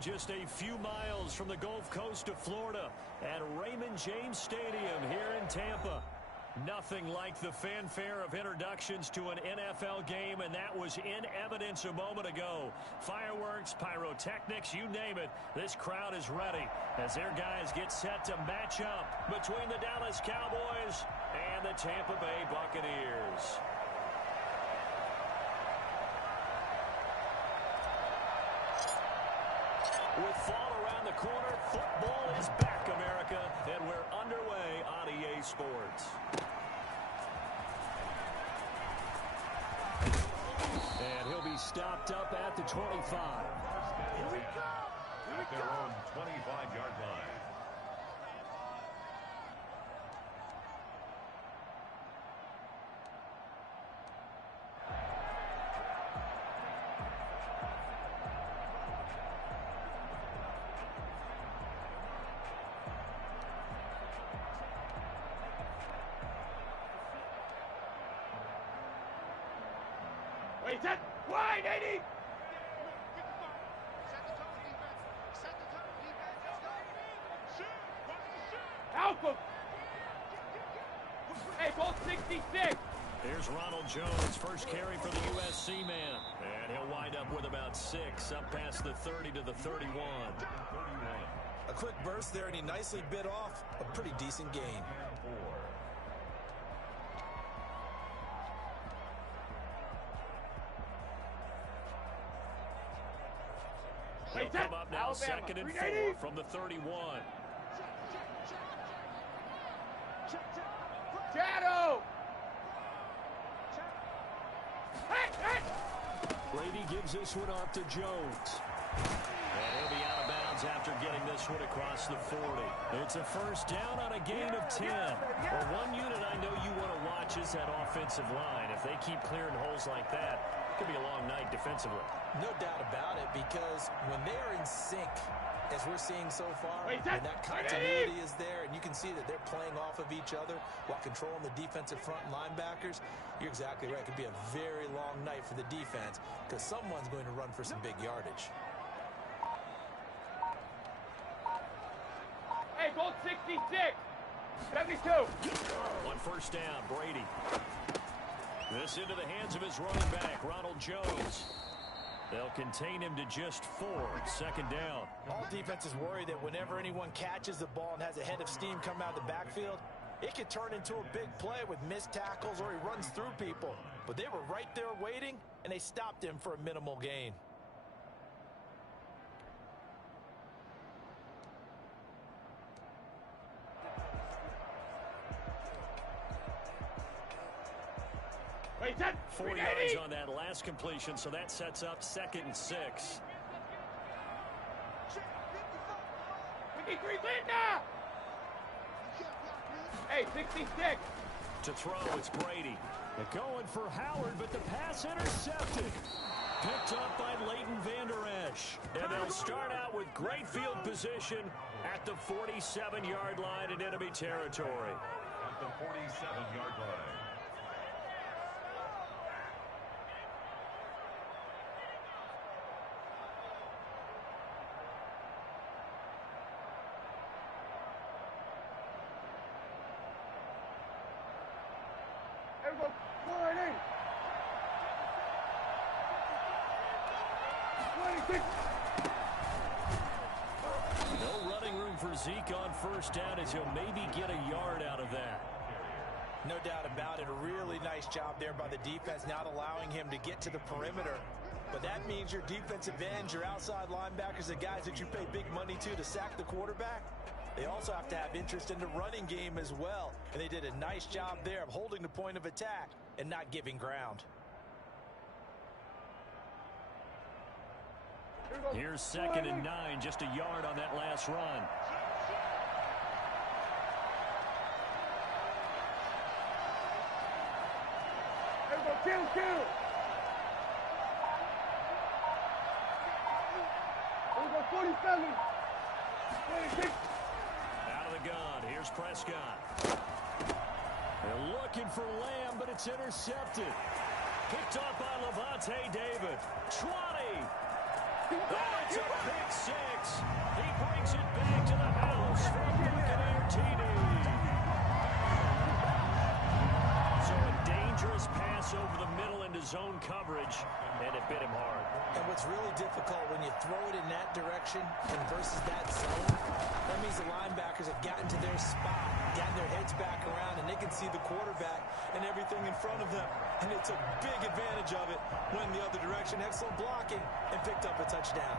just a few miles from the Gulf Coast of Florida at Raymond James Stadium here in Tampa. Nothing like the fanfare of introductions to an NFL game, and that was in evidence a moment ago. Fireworks, pyrotechnics, you name it. This crowd is ready as their guys get set to match up between the Dallas Cowboys and the Tampa Bay Buccaneers. With fall around the corner, football is back, America, and we're underway on EA Sports. And he'll be stopped up at the 25. Here we go! At their own 25-yard line. Wait, set! Wide, 80! Help him! Hey, ball 66! Here's Ronald Jones, first carry for the USC man. And he'll wind up with about 6, up past the 30 to the 31. A quick burst there, and he nicely bit off a pretty decent gain. He'll come up now, second and 4 from the 31. Shadow! Hey! Brady gives this one off to Jones. And he'll be out of bounds after getting this one across the 40. It's a first down on a gain of 10. Well, one unit I know you want to watch is that offensive line. If they keep clearing holes like that, it could be a long night defensively. No doubt about it, because when they are in sync, as we're seeing so far, when that continuity is there, and you can see that they're playing off of each other while controlling the defensive front linebackers, you're exactly right. It could be a very long night for the defense because someone's going to run for some big yardage. Hey, goal 66! 72! On first down, Brady. This into the hands of his running back, Ronald Jones. They'll contain him to just 4. Second down. All defenses worry that whenever anyone catches the ball and has a head of steam come out of the backfield, it could turn into a big play with missed tackles or he runs through people. But they were right there waiting, and they stopped him for a minimal gain. Wait, set! 4 yards on that last completion, so that sets up 2nd and 6. 53 Linda! Hey, 66! To throw, it's Brady. They're going for Howard, but the pass intercepted. Picked up by Leighton Vander Esch. And they'll start out with great field position at the 47-yard line in enemy territory. At the 47-yard line. Everyone, 480! 26! No running room for Zeke on first down as he'll maybe get a yard out of that. No doubt about it. A really nice job there by the defense, not allowing him to get to the perimeter. But that means your defensive ends, your outside linebackers, the guys that you pay big money to sack the quarterback, they also have to have interest in the running game as well. And they did a nice job there of holding the point of attack and not giving ground. Here's 2nd and 9, just a yard on that last run. Kill! We'll go 47! 26! Out of the gun, here's Prescott. They're looking for Lamb, but it's intercepted. Picked up by Levante David. 20! Oh, it's a pick six. He brings it back to the house for a Buccaneer TD. So a dangerous pass over the middle into zone coverage, and it bit him hard. And what's really difficult when you throw it in that direction and versus that zone, that means the linebackers have gotten to their spot, gotten their heads back around, and they can see the quarterback and everything in front of them. And it took big advantage of it, went the other direction, excellent blocking, and picked up a touchdown.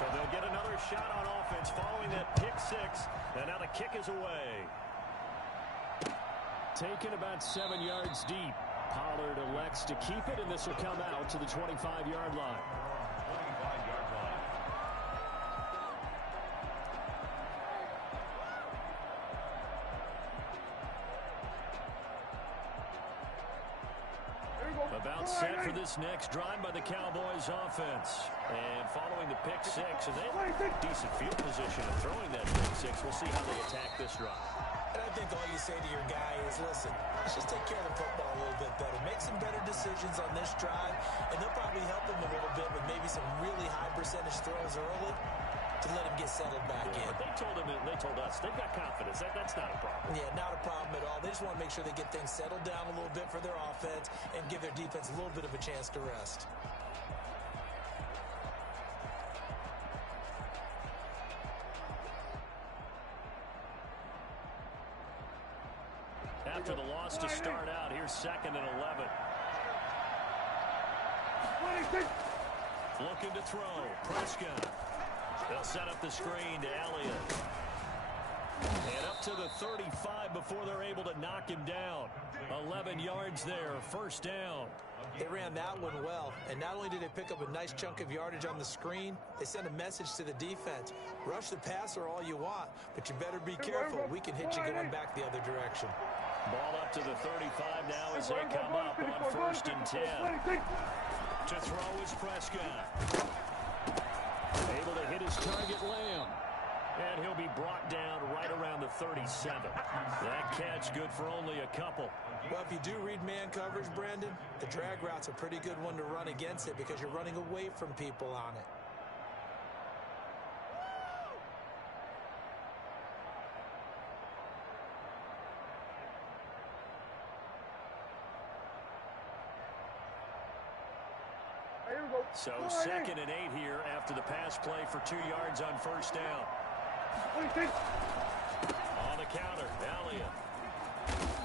So they'll get another shot on offense following that pick six, and now the kick is away. Taken about 7 yards deep. Pollard elects to keep it, and this will come out to the 25-yard line. 25-yard line. About set for this next drive by the Cowboys offense. And following the pick six, and they have decent field position of throwing that pick six. We'll see how they attack this drive. And I think all you say to your guy is, listen, let's just take care of the football a little bit better. Make some better decisions on this drive, and they'll probably help him a little bit with maybe some really high percentage throws early to let him get settled back in. But they told us they've got confidence. That's not a problem. Yeah, not a problem at all. They just want to make sure they get things settled down a little bit for their offense and give their defense a little bit of a chance to rest. After the loss to start out, here's 2nd and 11. Looking to throw. Prescott. They'll set up the screen to Elliott. And up to the 35 before they're able to knock him down. 11 yards there, first down. They ran that one well, and not only did they pick up a nice chunk of yardage on the screen, they sent a message to the defense. Rush the passer all you want, but you better be careful. We can hit you going back the other direction. Ball up to the 35 now as they come up on 1st and 10. To throw is Prescott. Able to hit his target, Lamb. And he'll be brought down right around the 37. That catch good for only a couple. Well, if you do read man coverage, Brandon, the drag route's a pretty good one to run against it because you're running away from people on it. So 2nd and 8 here after the pass play for 2 yards on first down. On the counter, Elliott.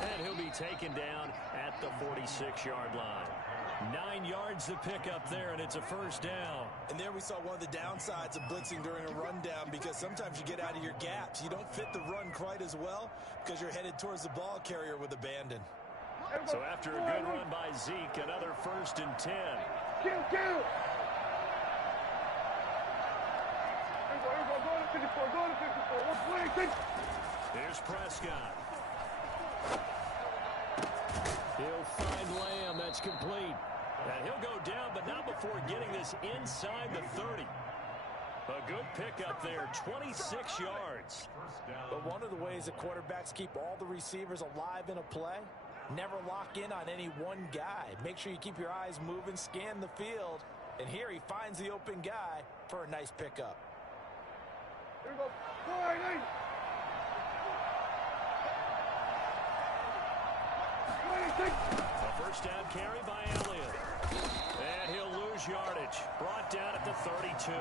And he'll be taken down at the 46-yard line. 9 yards to pick up there, and it's a first down. And there we saw one of the downsides of blitzing during a rundown because sometimes you get out of your gaps. You don't fit the run quite as well because you're headed towards the ball carrier with abandon. So after a good run by Zeke, another 1st and 10. Kill! Here's Prescott. He'll find Lamb. That's complete. And he'll go down, but not before getting this inside the 30. A good pickup there, 26 yards. But one of the ways that quarterbacks keep all the receivers alive in a play, never lock in on any one guy. Make sure you keep your eyes moving, scan the field. And here he finds the open guy for a nice pickup. Here we go. A first down carry by Elliott. And he'll lose yardage. Brought down at the 32.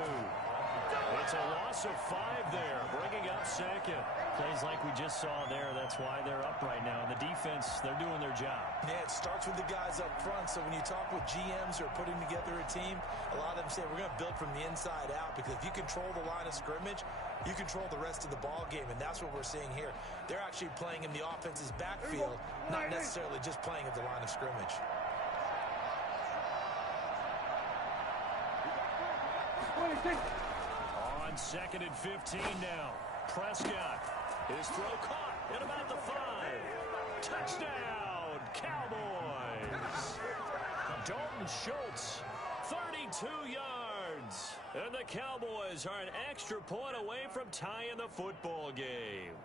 It's a loss of 5 there, bringing up 2nd. Plays like we just saw there. That's why they're up right now. And the defense, they're doing their job. Yeah, it starts with the guys up front. So when you talk with GMs who are putting together a team, a lot of them say we're going to build from the inside out because if you control the line of scrimmage, you control the rest of the ball game, and that's what we're seeing here. They're actually playing in the offense's backfield, not necessarily just playing at the line of scrimmage. On 2nd and 15 now. Prescott. His throw caught at about the 5. Touchdown, Cowboys. Dalton Schultz, 32 yards. And the Cowboys are an extra point away from tying the football game.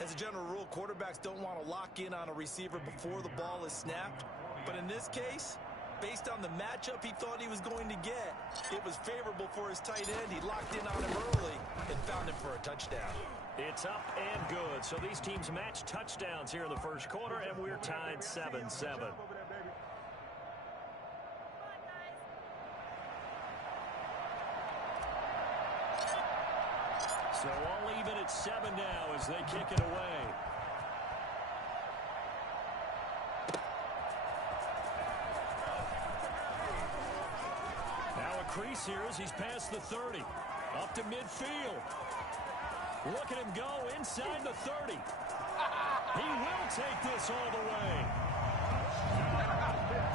As a general rule, quarterbacks don't want to lock in on a receiver before the ball is snapped. But in this case, Based on the matchup he thought he was going to get, it was favorable for his tight end. He locked in on him early and found him for a touchdown. It's up and good. So these teams match touchdowns here in the first quarter, and we're tied 7-7. So all even at 7 now as they kick it away. Now a crease here as he's past the 30. Up to midfield. Look at him go inside the 30. He will take this all the way.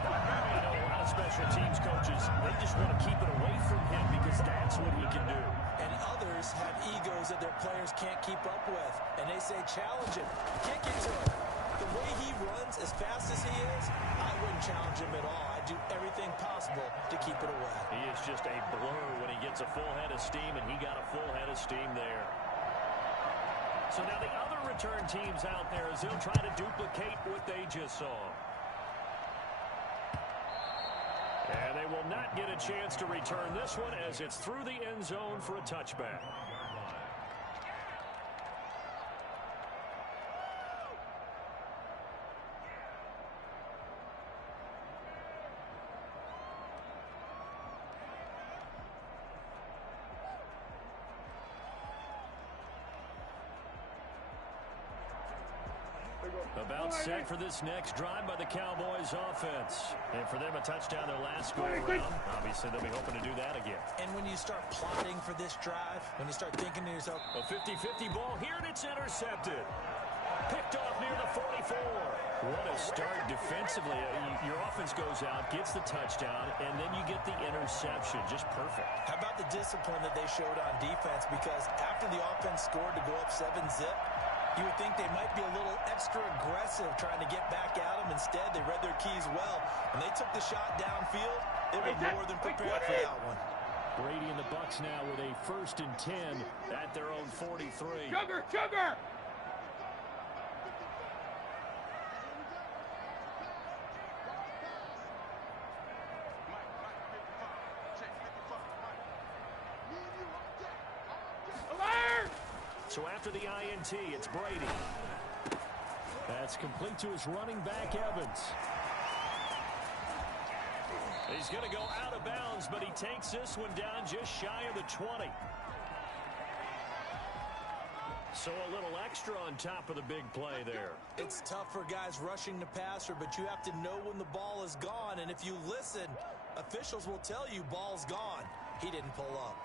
You know, a lot of special teams coaches, they just want to keep it away from him because that's what he can do. And others have egos that their players can't keep up with. And they say, challenge him, kick it to him. The way he runs as fast as he is, I wouldn't challenge him at all. I'd do everything possible to keep it away. He is just a blur when he gets a full head of steam, and he got a full head of steam there. So now the other return teams out there as they'll try to duplicate what they just saw. And they will not get a chance to return this one as it's through the end zone for a touchback. About set for this next drive by the Cowboys offense. And for them, a touchdown their last go around. Obviously, they'll be hoping to do that again. And when you start plotting for this drive, when you start thinking to yourself, a 50-50 ball here, and it's intercepted. Picked off near the 44. What a start defensively. Your offense goes out, gets the touchdown, and then you get the interception. Just perfect. How about the discipline that they showed on defense? Because after the offense scored to go up 7-zip, you would think they might be a little extra aggressive trying to get back at them. Instead, they read their keys well. When they took the shot downfield, they were more than prepared for that one. Brady and the Bucs now with a 1st and 10 at their own 43. Sugar, sugar! So after the INT, it's Brady. That's complete to his running back, Evans. He's going to go out of bounds, but he takes this one down just shy of the 20. So a little extra on top of the big play there. It's tough for guys rushing the passer, but you have to know when the ball is gone. And if you listen, officials will tell you ball's gone. He didn't pull up.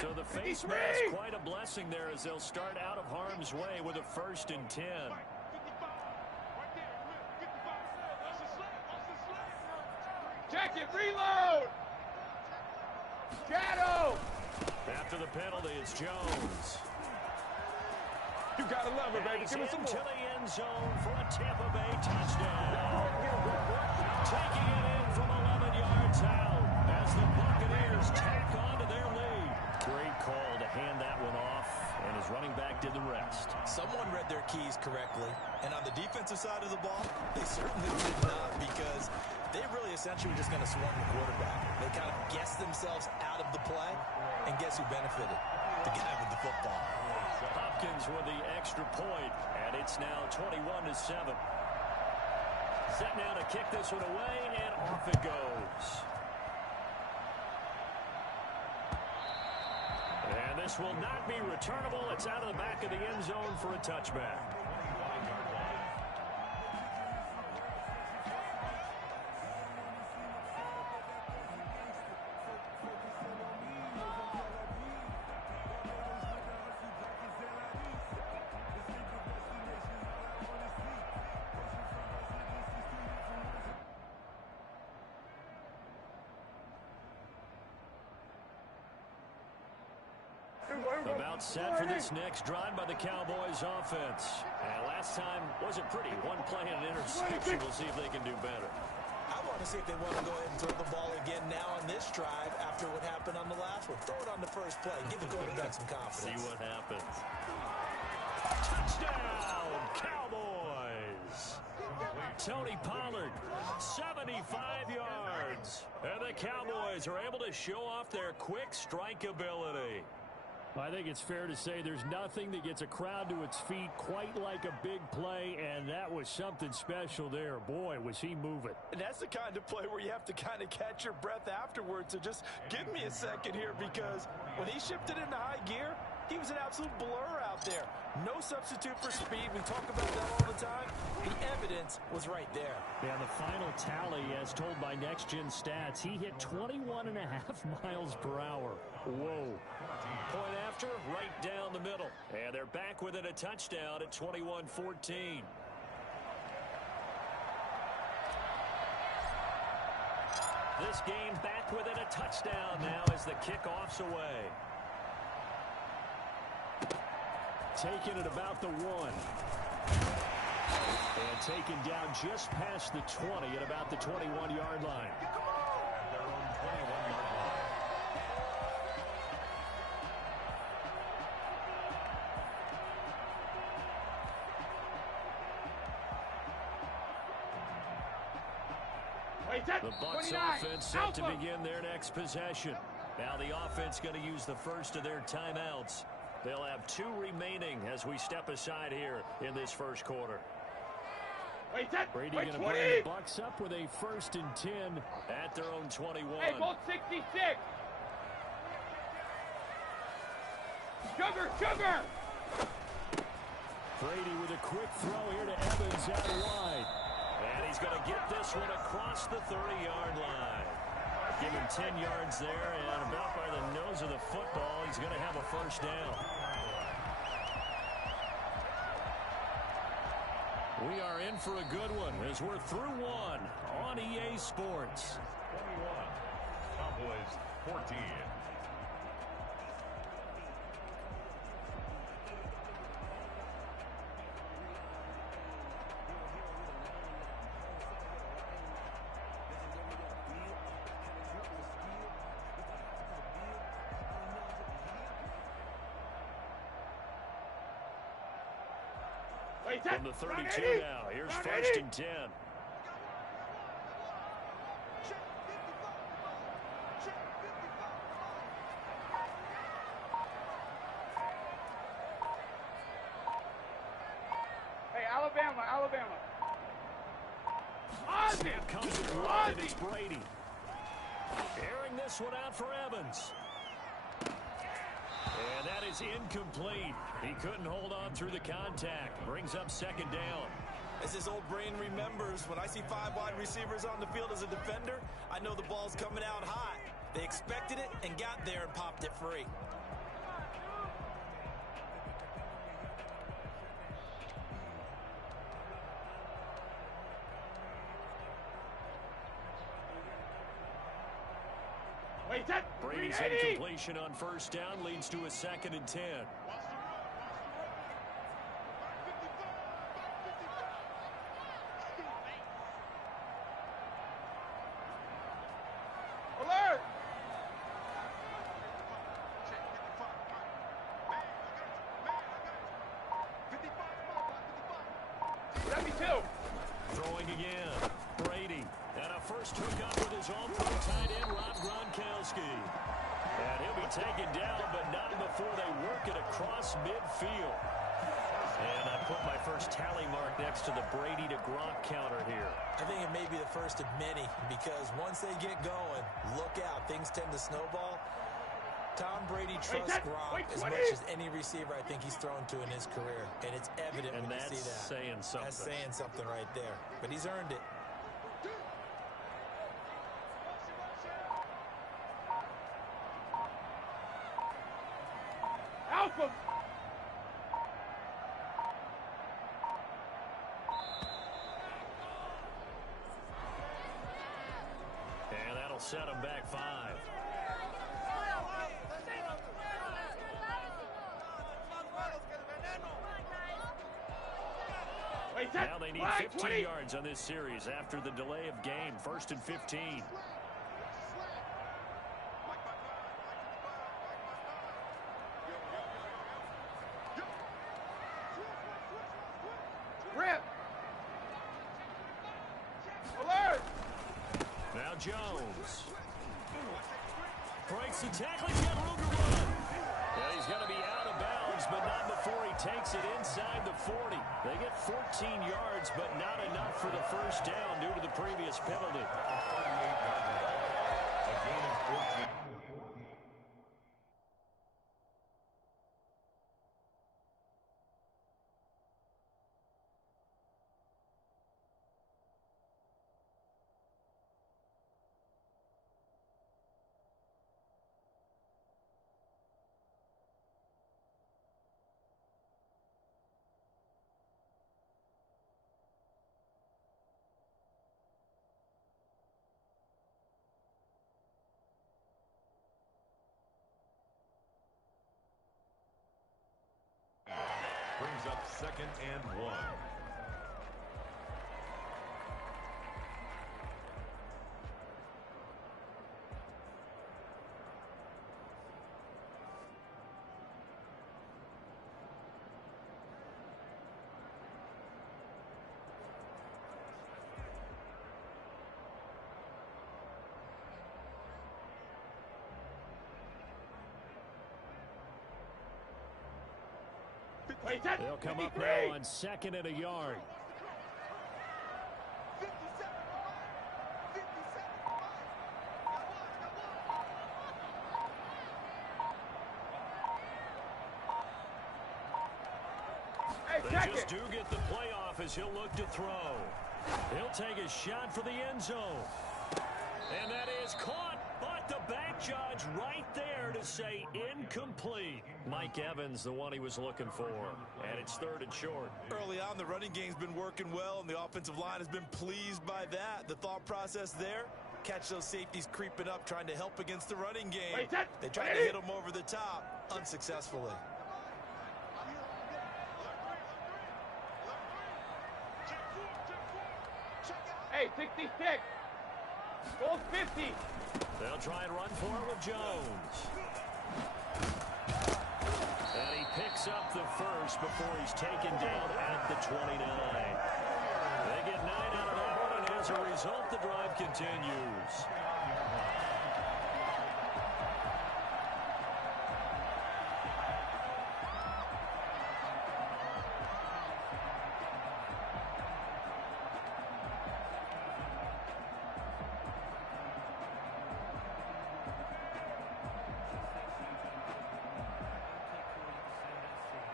So the face mask, quite a blessing there as they'll start out of harm's way with a 1st and 10. Check it, reload! Shadow! After the penalty, it's Jones. You gotta love it, baby. Give me some more. To the end zone for a Tampa Bay touchdown. Taking it in from 11 yards out as the Buccaneers tack on to their lead. Great call to hand that one off, and his running back did the rest. Someone read their keys correctly, and on the defensive side of the ball, they certainly did not, because they really essentially were just going to swarm the quarterback. They kind of guessed themselves out of the play, and guess who benefited? The guy with the football. Hopkins with the extra point, and it's now 21-7. Set now to kick this one away, and off it goes. And this will not be returnable. It's out of the back of the end zone for a touchback. About set for this next drive by the Cowboys offense. And last time wasn't pretty. One play and an interception. We'll see if they can do better. I want to see if they want to go ahead and throw the ball again now on this drive after what happened on the last one. Throw it on the first play. Give the quarterback some confidence. See what happens. Touchdown, Cowboys. Tony Pollard, 75 yards. And the Cowboys are able to show off their quick strike ability. I think it's fair to say there's nothing that gets a crowd to its feet quite like a big play, and that was something special there. Boy, was he moving. And that's the kind of play where you have to kind of catch your breath afterwards. So just give me a second here, because when he shifted into high gear, he was an absolute blur out there. No substitute for speed. We talk about that all the time. The evidence was right there. Yeah, the final tally, as told by Next Gen Stats, he hit 21.5 miles per hour. Whoa. Point after, right down the middle. And they're back within a touchdown at 21-14. This game back within a touchdown now as the kickoff's away. Taking it about the 1. And taken down just past the 20 at about the 21-yard line. At their own 21-yard line. The Bucs offense set to begin their next possession. Now the offense going to use the first of their timeouts. They'll have 2 remaining as we step aside here in this first quarter. Brady going to bring the Bucs up with a 1st and 10 at their own 21. Hey, ball 66. Sugar. Brady with a quick throw here to Evans out wide. And he's going to get this one across the 30-yard line. Give him 10 yards there, and about by the nose of the football, he's going to have a first down. We are in for a good one as we're through one on EA Sports. 21. Cowboys 14. From the 32 now, here's 1st and 10. Hey, Alabama. Snap comes in wide, and it's Brady. Airing this one out for Evans. And that is incomplete. He couldn't hold on through the contact. Brings up 2nd down. As his old brain remembers, when I see 5 wide receivers on the field as a defender, I know the ball's coming out high. They expected it and got there and popped it free. Brady's incompletion on 1st down leads to a 2nd and 10. Alert! Let me too. Throwing again. Brady. And a first hookup with his all-pro tight end, Rob Gronkowski. And he'll be taken down, but not before they work it across midfield. And I put my first tally mark next to the Brady to Gronk counter here. I think it may be the first of many, because once they get going, look out. Things tend to snowball. Tom Brady trusts Gronk as much as any receiver I think he's thrown to in his career. And it's evident when you see that. Saying something. That's saying something right there. But he's earned it. Alpha. And that'll set him back 5. Now they need 15 yards on this series after the delay of game. 1st and 15. Rip. Jones. Breaks the tackle. He's got room to run. And he's going to be out of bounds, but not before he takes it inside the 40. They get 14 yards, but not enough for the first down due to the previous penalty. A gain of 14. Brings up 2nd and 1. They'll come up now on 2nd and a yard. They just do get the playoff as he'll look to throw. He'll take a shot for the end zone. And that is caught, but the back judge right there to say incomplete. Mike Evans, the one he was looking for. And it's 3rd and short. Early on, the running game's been working well, and the offensive line has been pleased by that. The thought process there, catch those safeties creeping up, trying to help against the running game. They tried to hit them over the top, unsuccessfully. Hey, 66. Goal 50. They'll try and run for it with Jones. And he picks up the first before he's taken down at the 29. They get 9 out of that one, and as a result, the drive continues.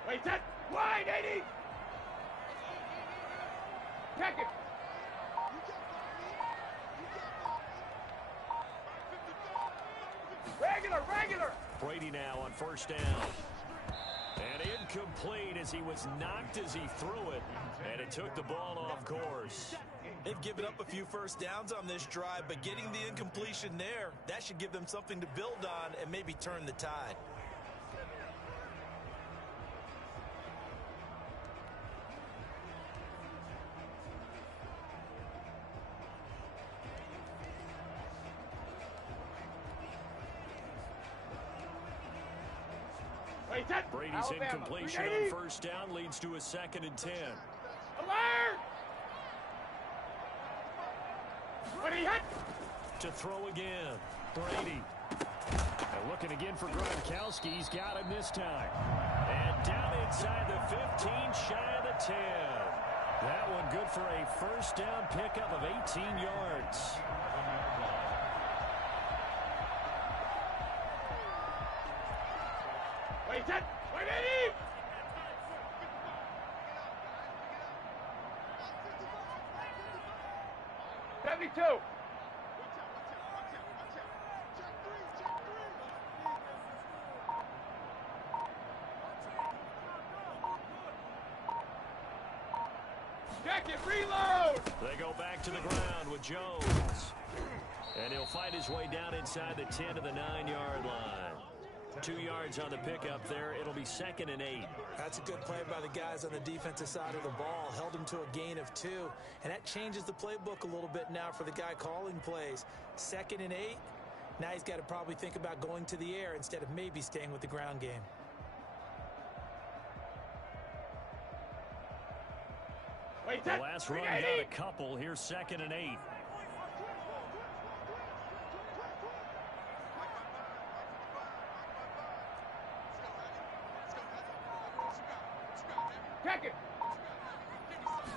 Wait, set. Wide, 80. Check it. Regular. Brady now on 1st down. And incomplete as he was knocked as he threw it. And it took the ball off course. They've given up a few first downs on this drive, but getting the incompletion there, that should give them something to build on and maybe turn the tide. Brady's Alabama. incompletion on 1st down leads to a 2nd and 10. Alert! What he hit? To throw again. Brady. And looking again for Gronkowski. He's got him this time. And down inside the 15, shy of the 10. That one good for a 1st down pickup of 18 yards. Wait, set. Wait, 80. $72. Check it, reload! They go back to the ground with Jones. And he'll find his way down inside the 10 to the 9-yard line. 2 yards on the pickup there. It'll be 2nd and 8. That's a good play by the guys on the defensive side of the ball. Held him to a gain of 2. And that changes the playbook a little bit now for the guy calling plays. 2nd and 8. Now he's got to probably think about going to the air instead of maybe staying with the ground game. The last run got a couple. Here's 2nd and 8.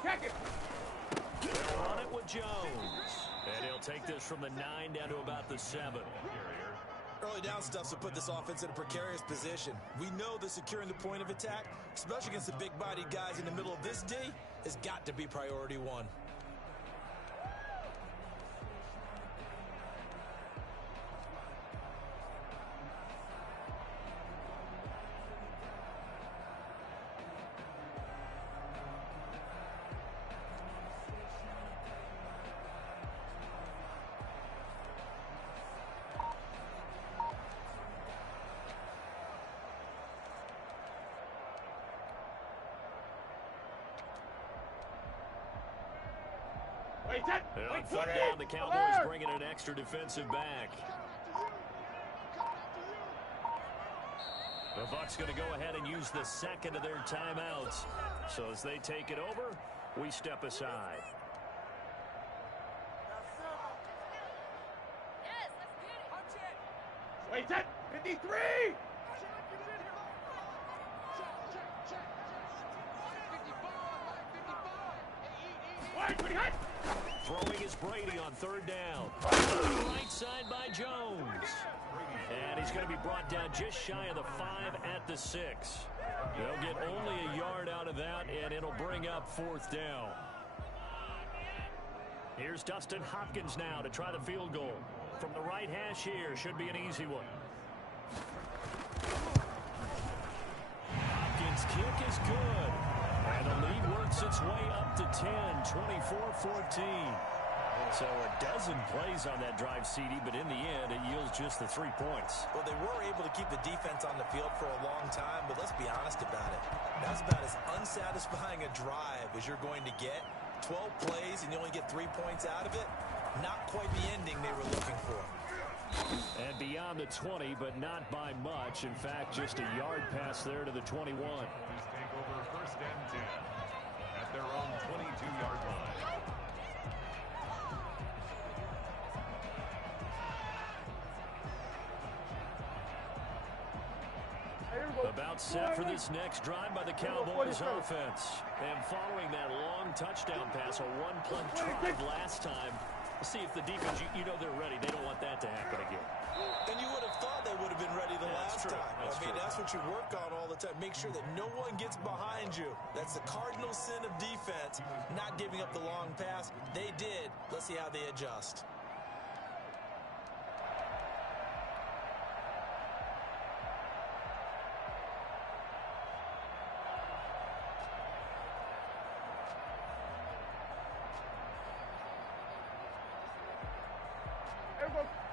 Check it. They'll run it with Jones. And he'll take this from the 9 down to about the 7. Early down stuff to put this offense in a precarious position. We know that securing the point of attack, especially against the big-bodied guys in the middle of this D, has got to be priority one. On third down, the Cowboys bringing an extra defensive back. The Bucs going to go ahead and use the second of their timeouts. So as they take it over, we step aside. Wait, 53! Throwing is Brady on third down. Right side by Jones. And he's going to be brought down just shy of the 5 at the 6. They'll get only a yard out of that, and it'll bring up fourth down. Here's Dustin Hopkins now to try the field goal. From the right hash here, should be an easy one. Hopkins' kick is good. And the lead works its way up to 10, 24-14. So a dozen plays on that drive, CD, but in the end, it yields just the 3 points. Well, they were able to keep the defense on the field for a long time, but let's be honest about it. That's about as unsatisfying a drive as you're going to get. 12 plays and you only get 3 points out of it. Not quite the ending they were looking for. And beyond the 20, but not by much. In fact, just a yard pass there to the 21. Take over first and 10 at their own 22-yard line. About set for this next drive by the Cowboys offense. And following that long touchdown pass, a one-play drive last time. See if the defense, you know they're ready. They don't want that to happen again. And you would have thought they would have been ready the last time. That's what you work on all the time. Make sure that no one gets behind you. That's the cardinal sin of defense, not giving up the long pass. They did. Let's see how they adjust.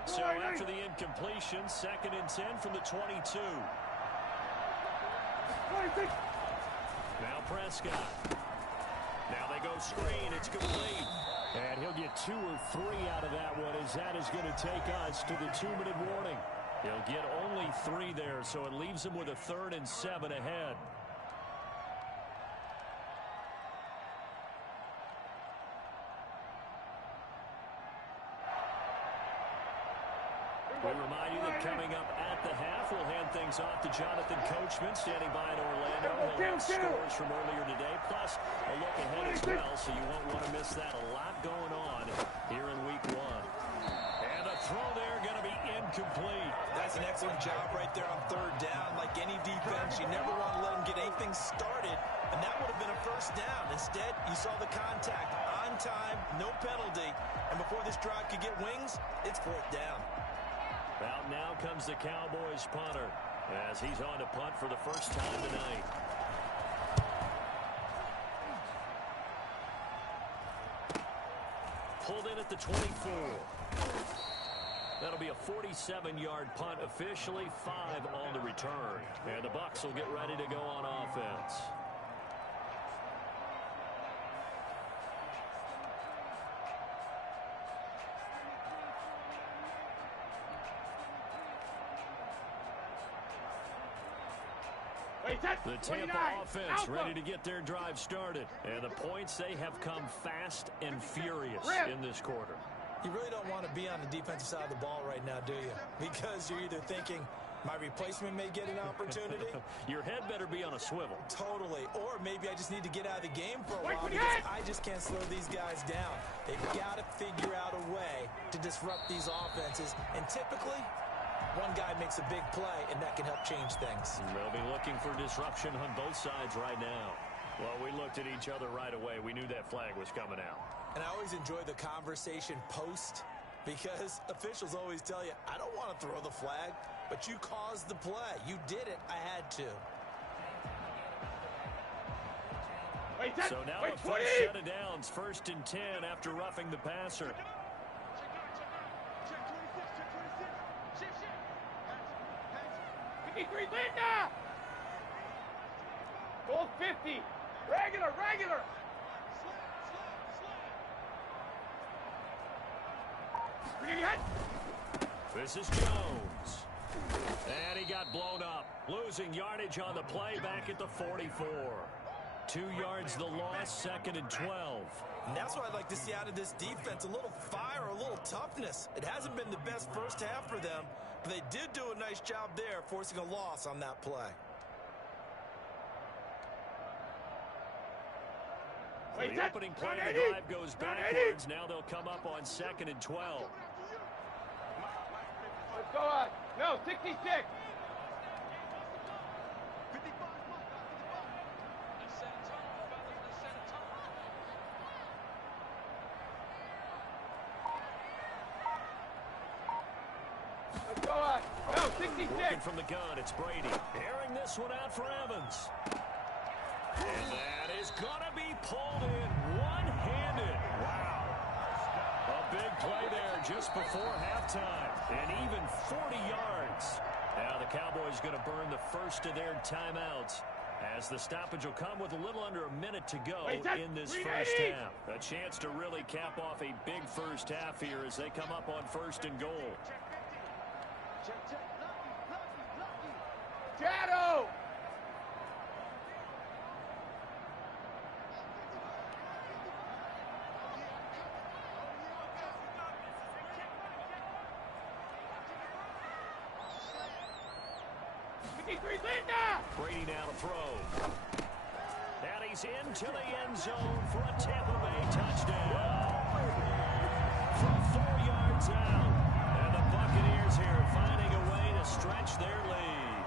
So after the incompletion, 2nd and 10 from the 22. Now Prescott. Now they go screen. It's complete. And he'll get 2 or 3 out of that one, as that is going to take us to the 2-minute warning. He'll get only 3 there, so it leaves him with a 3rd and 7 ahead. We remind you that coming up at the half, we'll hand things off to Jonathan Coachman, standing by in Orlando. He'll have scores from earlier today, plus a look ahead as well, so you won't want to miss that. A lot going on here in Week 1. And a throw there going to be incomplete. That's an excellent job right there on third down. Like any defense, you never want to let them get anything started, and that would have been a first down. Instead, you saw the contact on time, no penalty, and before this drive could get wings, it's fourth down. Out now comes the Cowboys punter as he's on to punt for the first time tonight. Pulled in at the 24. That'll be a 47-yard punt officially, 5 on the return. And the Bucs will get ready to go on offense. The Tampa offense ready to get their drive started. And the points, they have come fast and furious in this quarter. You really don't want to be on the defensive side of the ball right now, do you? Because you're either thinking, My replacement may get an opportunity. Your head better be on a swivel. Totally. Or maybe I just need to get out of the game for a while because I just can't slow these guys down. They've got to figure out a way to disrupt these offenses. And typically, one guy makes a big play, and that can help change things. They'll be looking for disruption on both sides right now. Well, we looked at each other right away. We knew that flag was coming out. And I always enjoy the conversation post because officials always tell you, I don't want to throw the flag, but you caused the play. You did it. I had to. So now a fresh set of downs, 1st and 10 after roughing the passer. Goal 50. Regular. This is Jones. And he got blown up. Losing yardage on the play back at the 44. 2 yards the loss, 2nd and 12. And that's what I'd like to see out of this defense. A little fire, a little toughness. It hasn't been the best first half for them, but they did do a nice job there, forcing a loss on that play. The opening play of the drive goes backwards. Now they'll come up on 2nd and 12. Let's go on. No, 66. Let's go on. No, 66. Working from the gun, it's Brady. Airing this one out for Evans. And that is going to be pulled in one-handed. Wow. A big play there just before halftime. And even 40 yards. Now the Cowboys going to burn the first of their timeouts as the stoppage will come with a little under a minute to go in this first half. A chance to really cap off a big first half here as they come up on 1st and goal. Shadow! Brady now to throw. And he's into the end zone for a Tampa Bay touchdown. From 4 yards out. And the Buccaneers here finding a way to stretch their lead.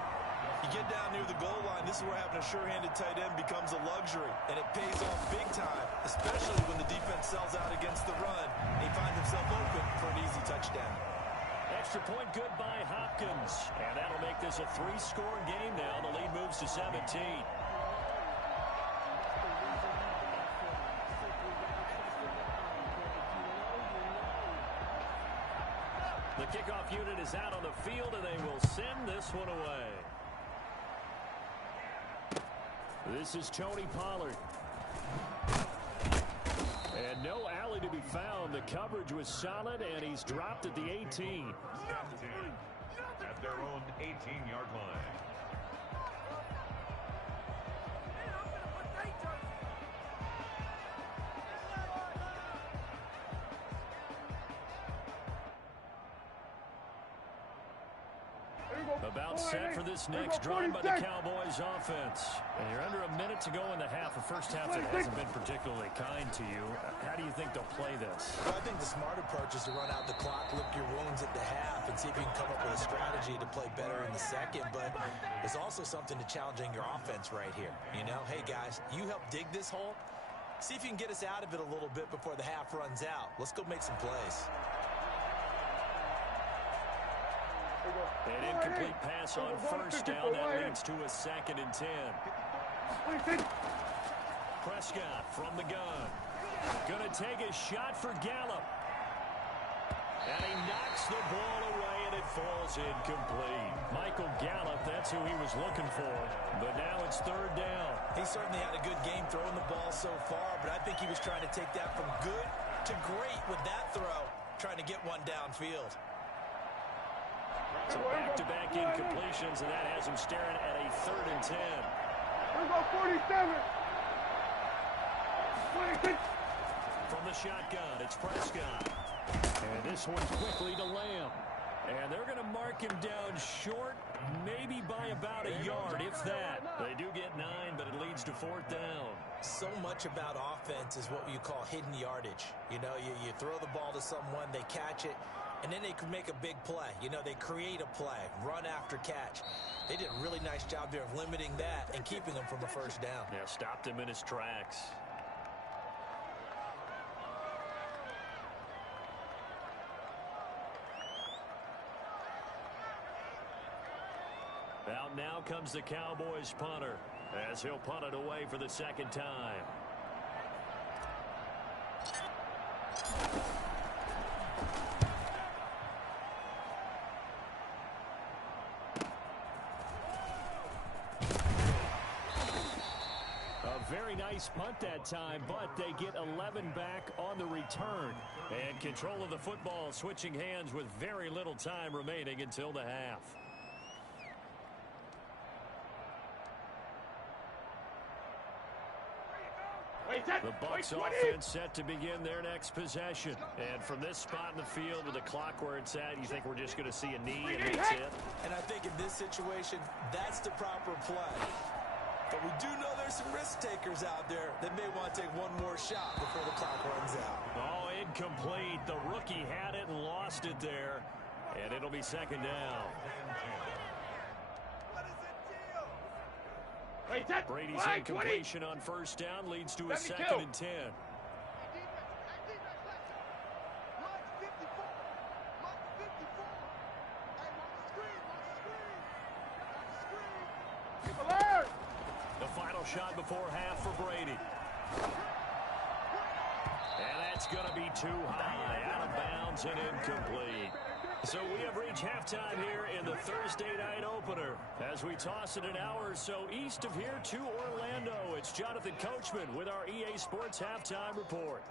You get down near the goal line, this is where having a sure-handed tight end becomes a luxury. And it pays off big time, especially when the defense sells out against the run. And he finds himself open for an easy touchdown. Extra point good by Hopkins. And that'll make this a 3-score game now. The lead moves to 17. The kickoff unit is out on the field, and they will send this one away. This is Tony Pollard. And no alley to be found. The coverage was solid, and he's dropped at the 18. At their own 18-yard line. About set for this next drive by the Cowboys offense. And you're under a minute to go in the half. A first half that hasn't been particularly kind to you. How do you think they'll play this? Well, I think the smart approach is to run out the clock, lick your wounds at the half, and see if you can come up with a strategy to play better in the second. But there's also something to challenging your offense right here. You know, hey, guys, you help dig this hole. See if you can get us out of it a little bit before the half runs out. Let's go make some plays. An incomplete pass on first down. That leads to a 2nd and 10. Prescott from the gun. Going to take a shot for Gallup. And he knocks the ball away, and it falls incomplete. Michael Gallup, that's who he was looking for. But now it's 3rd down. He certainly had a good game throwing the ball so far, but I think he was trying to take that from good to great with that throw, trying to get one downfield. So back-to-back incompletions, and that has him staring at a 3rd and 10. Let's go 47. 26. From the shotgun, it's Prescott. And this one quickly to Lamb. And they're going to mark him down short, maybe by about a yard, if that. They do get 9, but it leads to 4th down. So much about offense is what you call hidden yardage. You know, you throw the ball to someone, they catch it, and then they can make a big play. You know, they create a play, run after catch. They did a really nice job there of limiting that and keeping him from a first down. Yeah, stopped him in his tracks. Out now comes the Cowboys punter as he'll punt it away for the 2nd time. A very nice punt that time, but they get 11 back on the return. And control of the football switching hands with very little time remaining until the half. The Bucs offense set to begin their next possession. And from this spot in the field with the clock where it's at, you think we're just going to see a knee and that's it? And I think in this situation, that's the proper play. But we do know there's some risk takers out there that may want to take one more shot before the clock runs out. Oh, incomplete. The rookie had it and lost it there. And it'll be 2nd down. Brady's incompletion on 1st down leads to a 2nd and 10. The final shot before half for Brady. And that's going to be too high, out of bounds and incomplete. So we have reached halftime here in the Thursday night opener. As we toss it an hour or so east of here to Orlando, it's Jonathan Coachman with our EA Sports Halftime Report.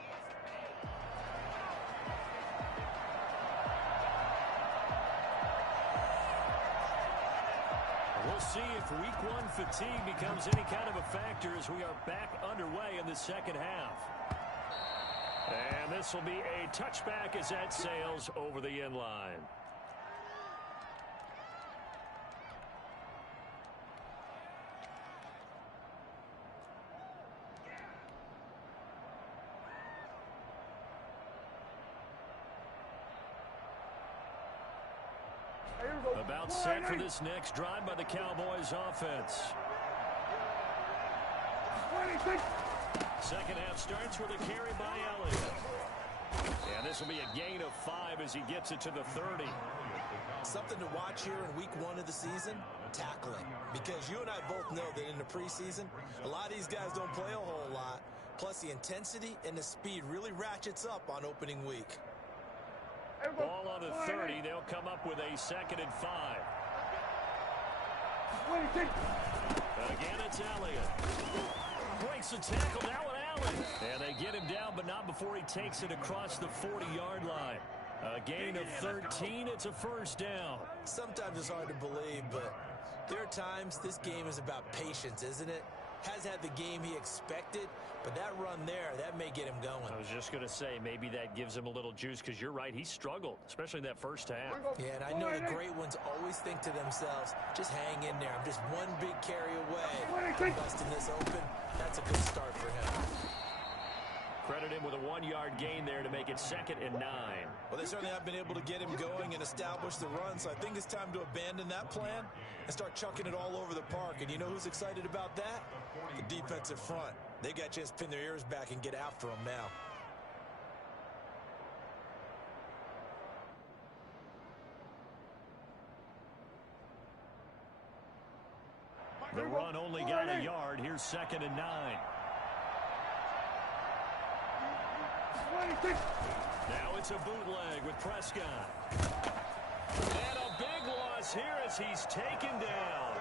We'll see if week 1 fatigue becomes any kind of a factor as we are back underway in the 2nd half. And this will be a touchback as that sails over the end line. About set for this next drive by the Cowboys offense. 2nd half starts with a carry by Elliott. And this will be a gain of 5 as he gets it to the 30. Something to watch here in week 1 of the season, tackling. Because you and I both know that in the preseason, a lot of these guys don't play a whole lot. Plus the intensity and the speed really ratchets up on opening week. Ball on the 30. They'll come up with a 2nd and 5. Again, it's Elliott. Breaks the tackle now with Allen. And they get him down, but not before he takes it across the 40-yard line. A gain of 13. It's a 1st down. Sometimes it's hard to believe, but there are times this game is about patience, isn't it? Has had the game he expected, but that run there, that may get him going. I was just going to say, maybe that gives him a little juice, because you're right, he struggled, especially in that 1st half. Yeah, and I know the great ones always think to themselves, just hang in there. I'm just one big carry away from busting this open. That's a good start for him. Credit him with a 1-yard gain there to make it 2nd and 9. Well, they certainly have been able to get him going and establish the run, so I think it's time to abandon that plan and start chucking it all over the park. And you know who's excited about that? The defensive front. They got a chance to pin their ears back and get after him now. The run only got a yard. Here's 2nd and 9. Now it's a bootleg with Prescott. And a big loss here as he's taken down.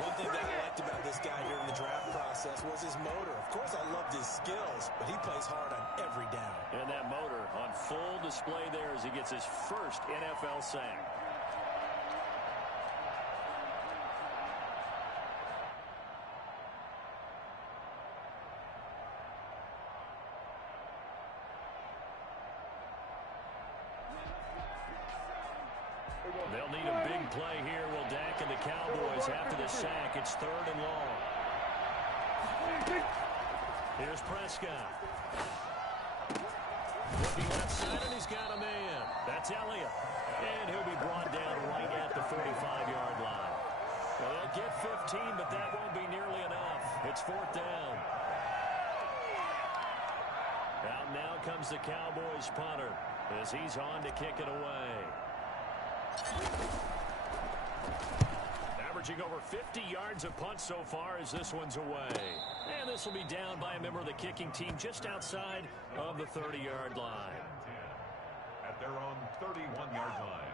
One thing that I liked about this guy here in the draft process was his motor. Of course, I loved his skills, but he plays hard on every down. And that motor on full display there as he gets his first NFL sack. They'll need a big play here. Will Dak and the Cowboys after the sack. It's 3rd and long. Here's Prescott. Looking left side, and he's got a man. That's Elliott. And he'll be brought down right at the 45-yard line. Well, they'll get 15, but that won't be nearly enough. It's 4th down. Out now comes the Cowboys punter as he's on to kick it away. Averaging over 50 yards a punt so far as this one's away. And this will be down by a member of the kicking team just outside of the 30-yard line. At their own 31-yard line.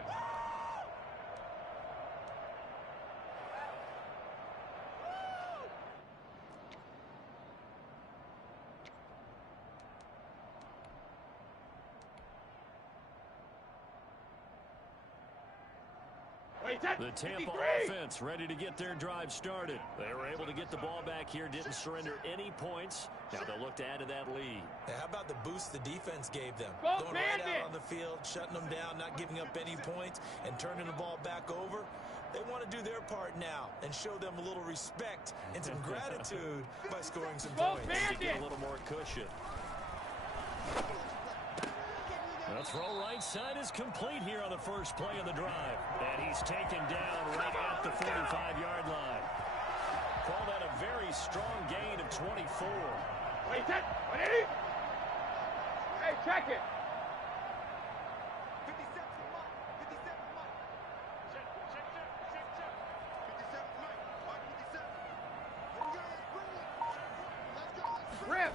The Tampa offense ready to get their drive started. They were able to get the ball back here, didn't surrender any points. Now they'll look to add to that lead. How about the boost the defense gave them? Go Going right out on the field, shutting them down, not giving up any points, and turning the ball back over. They want to do their part now and show them a little respect and some gratitude by scoring some points. To get a little more cushion. The throw right side is complete here on the first play of the drive. And he's taken down right at the 45-yard line. Call that a very strong gain of 24. Wait, check. Hey, check it. 57 Mike. 57 Mike. Check. 57 Mike. Mike 57. Let's go. Rip.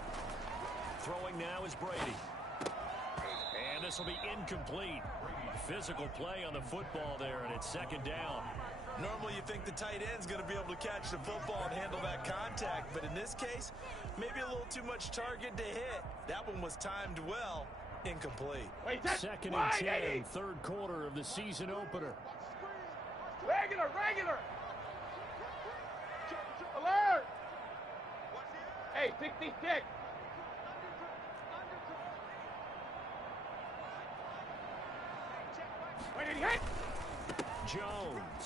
Throwing now is Brady. And this will be incomplete. Physical play on the football there, and it's 2nd down. Normally you think the tight end's going to be able to catch the football and handle that contact, but in this case, maybe a little too much target to hit. That one was timed well. Incomplete. 2nd and 10, 3rd quarter of the season opener. Regular. Alert. Hey, 66. Wait, did he hit? Jones.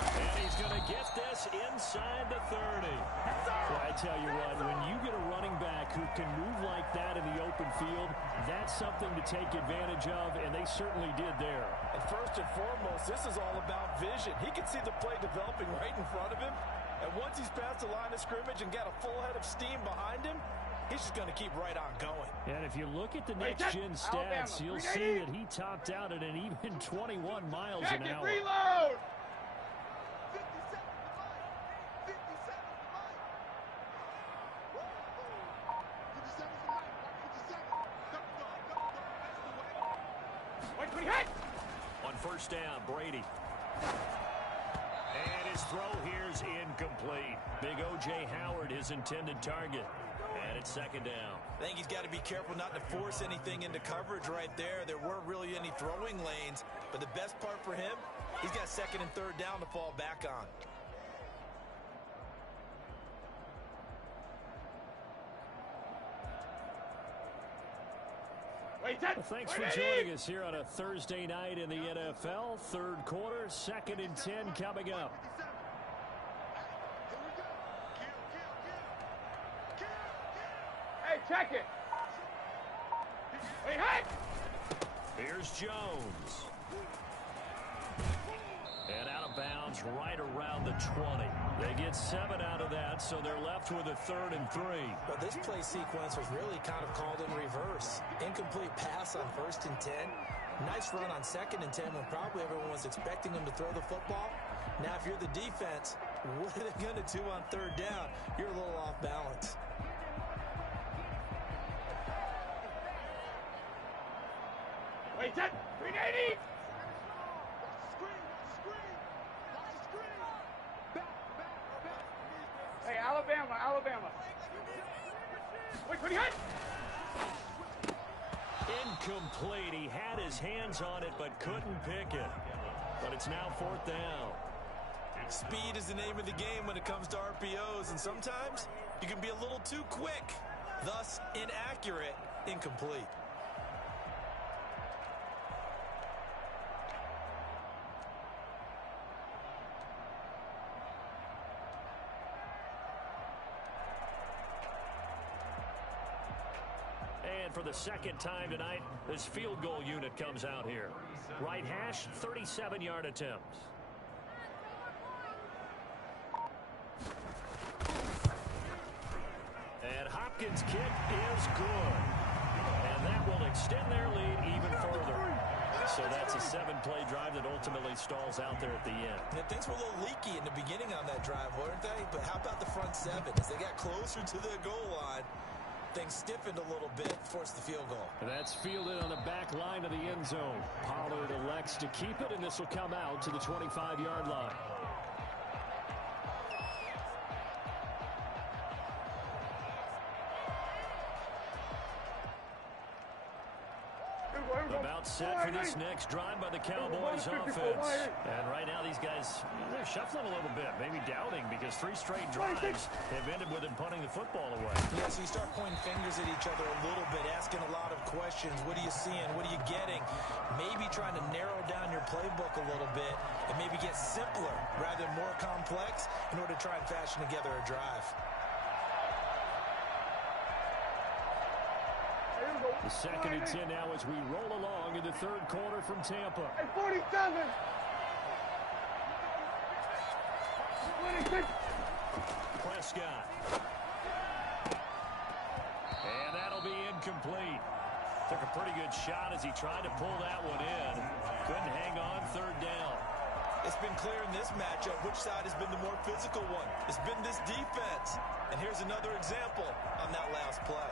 And he's going to get this inside the 30. Well, I tell you what, when you get a running back who can move like that in the open field, that's something to take advantage of, and they certainly did there. And first and foremost, this is all about vision. He can see the play developing right in front of him, and once he's past the line of scrimmage and got a full head of steam behind him, he's just going to keep right on going. And if you look at the next-gen stats, you'll see that he topped out at an even 21 miles an hour. Reload! 57. On 1st down, Brady. And his throw here's incomplete. Big O.J. Howard, his intended target. And it's 2nd down. I think he's got to be careful not to force anything into coverage right there. There weren't really any throwing lanes, but the best part for him, he's got 2nd and 3rd down to fall back on. Well, thanks for joining us here on a Thursday night in the NFL. 3rd quarter, 2nd and 10 coming up. Hey, check it. Wait, hey! Here's Jones. And out of bounds right around the 20. They get 7 out of that, so they're left with a 3rd and 3. Well, this play sequence was really kind of called in reverse. Incomplete pass on 1st and 10. Nice run on 2nd and 10 when probably everyone was expecting them to throw the football. Now, if you're the defense, what are they going to do on 3rd down? You're a little off balance. Wait, set. 380. Hey, Alabama. Wait, what do you hit? Incomplete. He had his hands on it but couldn't pick it. But it's now 4th down. Speed is the name of the game when it comes to RPOs, and sometimes you can be a little too quick, thus inaccurate, incomplete. And for the second time tonight, this field goal unit comes out here. Right hash, 37-yard attempt. And Hopkins' kick is good. And that will extend their lead even further. So that's a 7-play drive that ultimately stalls out there at the end. Yeah, things were a little leaky in the beginning on that drive, weren't they? But how about the front seven? As they got closer to the goal line, things stiffened a little bit, forced the field goal. And that's fielded on the back line of the end zone. Pollard elects to keep it, and this will come out to the 25-yard line. About set for this next drive by the Cowboys offense. And right now these guys, they're shuffling a little bit, maybe doubting, because 3 straight drives have ended with them punting the football away. Yeah, so you start pointing fingers at each other a little bit, asking a lot of questions. What are you seeing? What are you getting? Maybe trying to narrow down your playbook a little bit and maybe get simpler rather than more complex in order to try and fashion together a drive. The second and 10 now as we roll along in the third quarter from Tampa. 47. 26. Prescott. And that'll be incomplete. Took a pretty good shot as he tried to pull that one in. Couldn't hang on, third down. It's been clear in this matchup which side has been the more physical one. It's been this defense. And here's another example on that last play.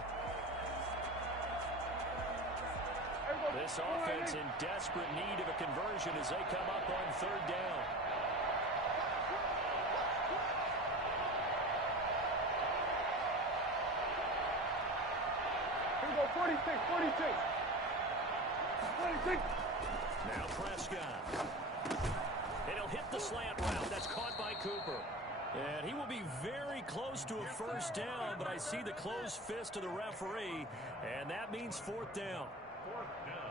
This offense in desperate need of a conversion as they come up on third down. Here we go, 46, 46. 46. Now Prescott. And he'll hit the slant route. That's caught by Cooper. And he will be very close to a first down, but I see the closed fist of the referee, and that means fourth down. Fourth down.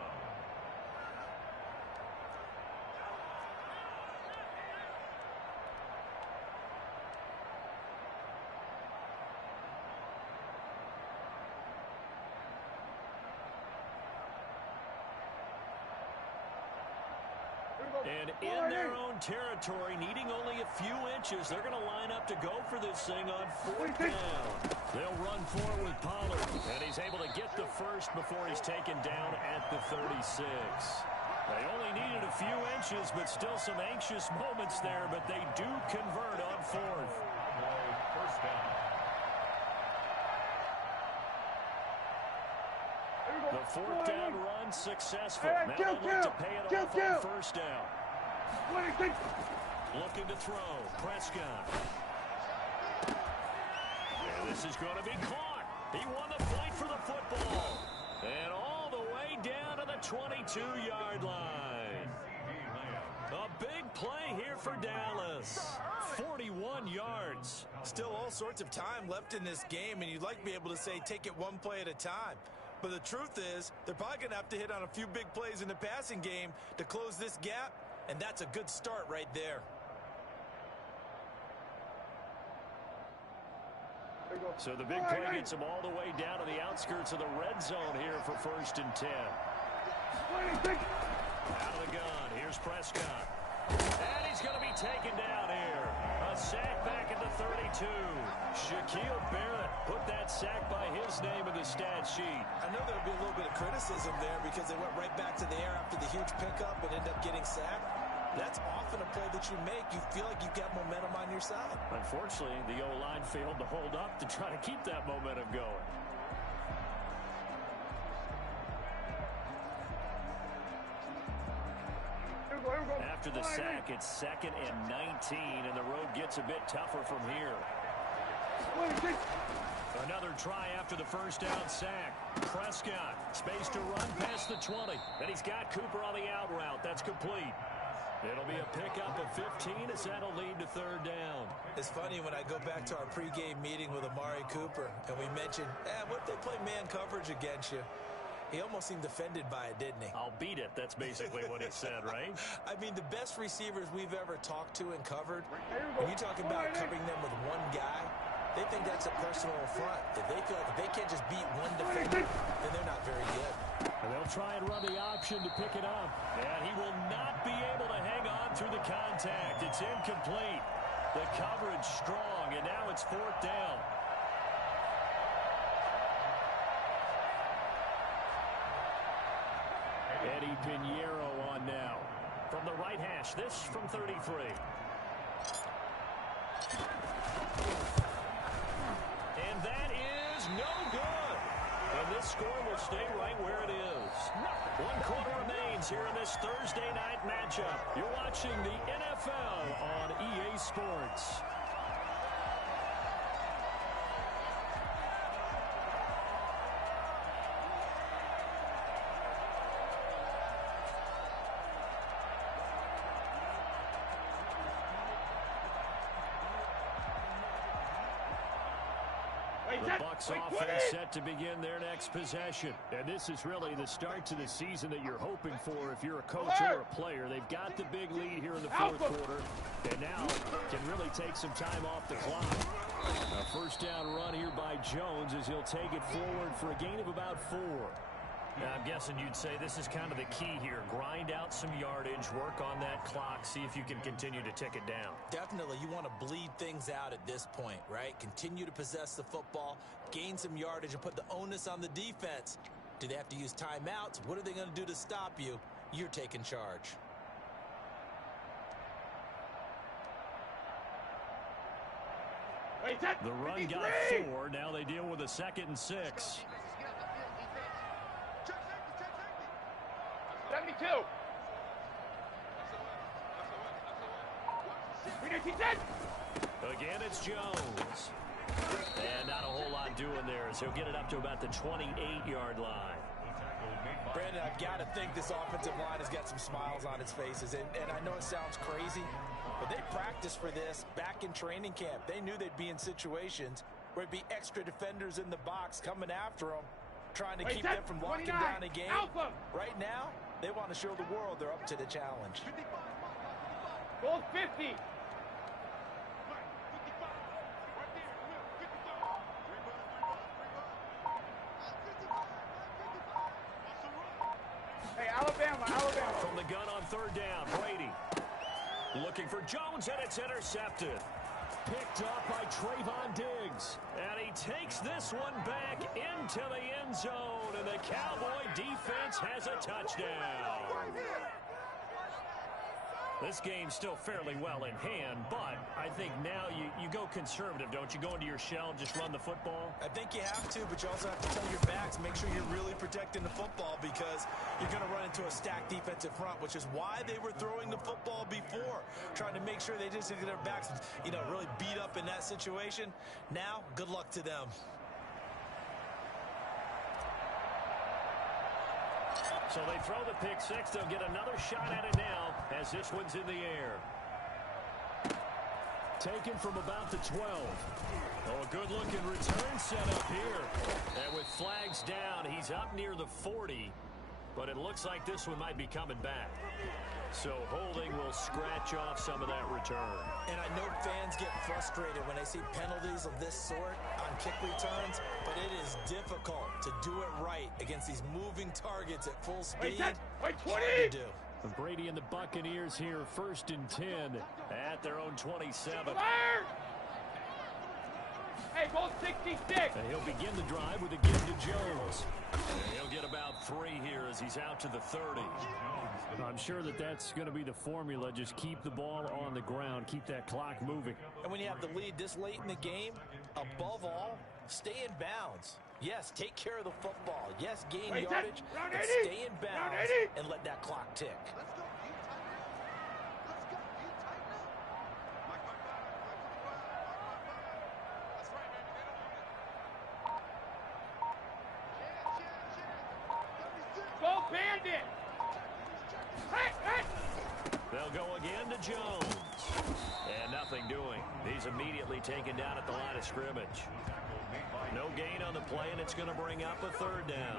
And in their own territory, needing only a few inches, they're going to line up to go for this thing on fourth down. They'll run forward with Pollard, and he's able to get the first before he's taken down at the 36. They only needed a few inches, but still some anxious moments there, but they do convert on fourth. First down. The fourth down run successful. Now they look to pay it off on first down. 26. Looking to throw. Prescott. And this is going to be caught. He won the fight for the football. And all the way down to the 22-yard line. A big play here for Dallas. 41 yards. Still all sorts of time left in this game, and you'd like to be able to say take it one play at a time. But the truth is, they're probably going to have to hit on a few big plays in the passing game to close this gap, and that's a good start right there. So the big play gets them all the way down to the outskirts of the red zone here for first and 10. 26. Out of the gun. Here's Prescott. And he's going to be taken down here. A sack back at the 32. Shaquille Barrett put that sack by his name in the stat sheet. I know there'll be a little bit of criticism there because they went right back to the air after the huge pickup and ended up getting sacked. That's often a play that you make. You feel like you've got momentum on your side. Unfortunately, the O-line failed to hold up to try to keep that momentum going. After the sack, it's second and 19, and the road gets a bit tougher from here. 26. Another try after the first down sack. Prescott, space to run past the 20. And he's got Cooper on the out route. That's complete. It'll be a pickup of 15 as that'll lead to third down. It's funny when I go back to our pregame meeting with Amari Cooper, and we mentioned, what if they play man coverage against you? He almost seemed offended by it, didn't he? I'll beat it. That's basically what he said, right? I mean, the best receivers we've ever talked to and covered, when you talk about covering them with one guy, They think that's a personal affront. If they feel like if they can't just beat one defender, then they're not very good. And they'll try and run the option to pick it up. And he will not be able to hang on through the contact. It's incomplete. The coverage strong, and now it's 4th down. Eddie Pinheiro on now. From the right hash, this from 33. And that is no good. And this score will stay right where it is. 1 quarter remains here in this Thursday night matchup. You're watching the NFL on EA Sports. The Bucs offense set to begin their next possession. And this is really the start to the season that you're hoping for if you're a coach or a player. They've got the big lead here in the 4th quarter, and now can really take some time off the clock. A 1st down run here by Jones as he'll take it forward for a gain of about 4. Now, I'm guessing you'd say this is kind of the key here. Grind out some yardage, work on that clock, see if you can continue to tick it down. Definitely, you want to bleed things out at this point, right? Continue to possess the football, gain some yardage, and put the onus on the defense. Do they have to use timeouts? What are they going to do to stop you? You're taking charge. The run got 4. Now they deal with a 2nd and 6. 72. Again, it's Jones. And not a whole lot doing there as he'll get it up to about the 28-yard line. Brandon, I've got to think this offensive line has got some smiles on its faces. And I know it sounds crazy, but they practiced for this back in training camp. They knew they'd be in situations where there'd be extra defenders in the box coming after them, trying to keep them from locking down a game. Right now, they want to show the world they're up to the challenge. Goal 50. Hey, Alabama. From the gun on 3rd down, Brady. Looking for Jones, and it's intercepted. Picked up by Trayvon Diggs. And he takes this one back into the end zone. And the Cowboy defense has a touchdown. This game's still fairly well in hand, but I think now you go conservative, don't you? Go into your shell and just run the football? I think you have to, but you also have to tell your backs, make sure you're really protecting the football because you're going to run into a stacked defensive front, which is why they were throwing the football before, trying to make sure they just get their backs, really beat up in that situation. Now, good luck to them. So they throw the pick 6. They'll get another shot at it now as this one's in the air. Taken from about the 12. Oh, a good-looking return set up here. And with flags down, he's up near the 40. But it looks like this one might be coming back. So holding will scratch off some of that return. And I know fans get frustrated when they see penalties of this sort on kick returns, but it is difficult to do it right against these moving targets at full speed. Wait, 20! Hard to do. Brady and the Buccaneers here, 1st and 10 at their own 27. Hey, goal 66. And he'll begin the drive with a give to Jones. And he'll get about 3 here as he's out to the 30. I'm sure that's going to be the formula. Just keep the ball on the ground. Keep that clock moving. And when you have the lead this late in the game, above all, stay in bounds. Yes, take care of the football. Yes, gain yardage, but stay in bounds and let that clock tick. Go Bandit! They'll go again to Jones. And nothing doing. He's immediately taken down at the line of scrimmage. No gain on the play, and it's going to bring up a 3rd down.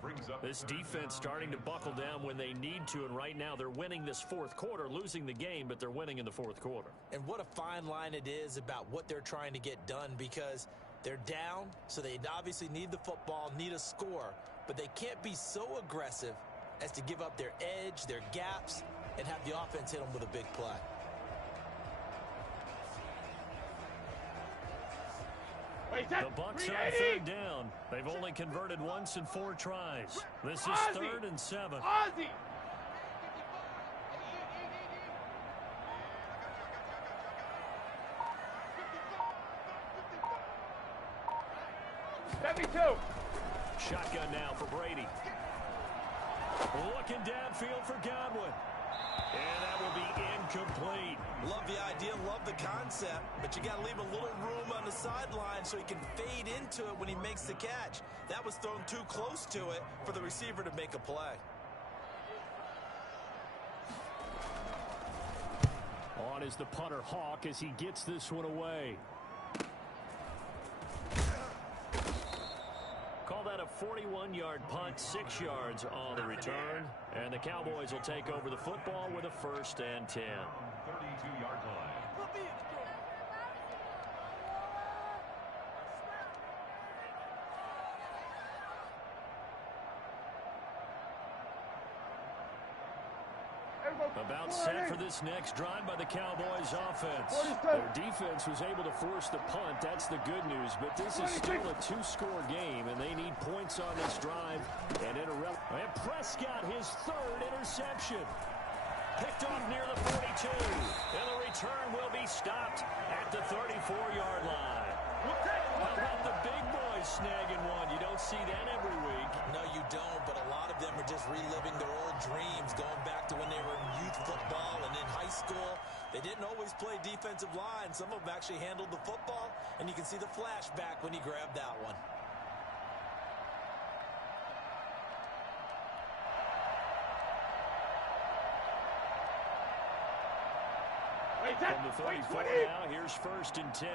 brings up This defense starting to buckle down when they need to, and right now they're winning this fourth quarter, losing the game, but they're winning in the fourth quarter. And what a fine line it is about what they're trying to get done, because they're down, so they obviously need the football, need a score, but they can't be so aggressive as to give up their edge, their gaps, and have the offense hit them with a big play. The Bucs on third down. They've only converted once in 4 tries. This is 3rd and 7. Ozzy! Shotgun now for Brady. Looking downfield for Godwin. And that will be incomplete. Love the idea, love the concept, but you got to leave a little room on the sideline so he can fade into it when he makes the catch. That was thrown too close to it for the receiver to make a play. On is the punter, Hawk, as he gets this one away. Call that a 41-yard punt, 6 yards on the return. And the Cowboys will take over the football with a 1st and 10. 32-yard line. About set for this next drive by the Cowboys offense. Their defense was able to force the punt. That's the good news. But this is still a 2-score game, and they need points on this drive. And Prescott, his 3rd interception. Picked off near the 42. And the return will be stopped at the 34-yard line. How about the big boys snagging one? You don't see that every week. No, you don't, but a lot of them are just reliving their old dreams, going back to when they were in youth football and in high school. They didn't always play defensive line. Some of them actually handled the football, and you can see the flashback when he grabbed that one. From the 34 now, here's 1st and 10.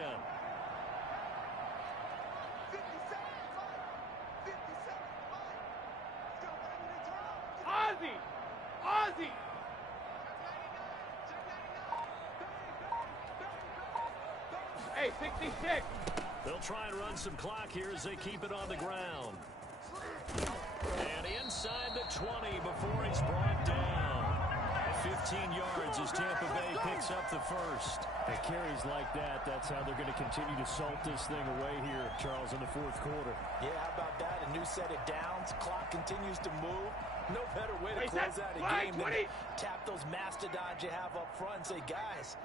Ozzy! Hey, 66! They'll try and run some clock here as they keep it on the ground. And inside the 20 before he's brought down. 15 yards as Tampa Bay picks up the 1st. At carries like that, that's how they're going to continue to salt this thing away here, Charles, in the 4th quarter. Yeah, how about that? A new set of downs. Clock continues to move. No better way to close out a game than to tap those mastodons you have up front and say, guys,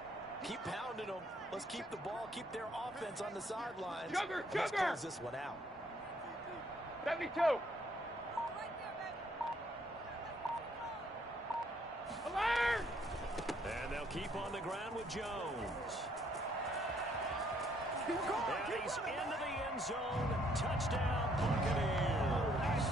keep pounding them. Let's keep the ball, keep their offense on the sidelines. Let's close this one out. 72. Alert! And they'll keep on the ground with Jones. And he's into the end zone. Touchdown, Buccaneers.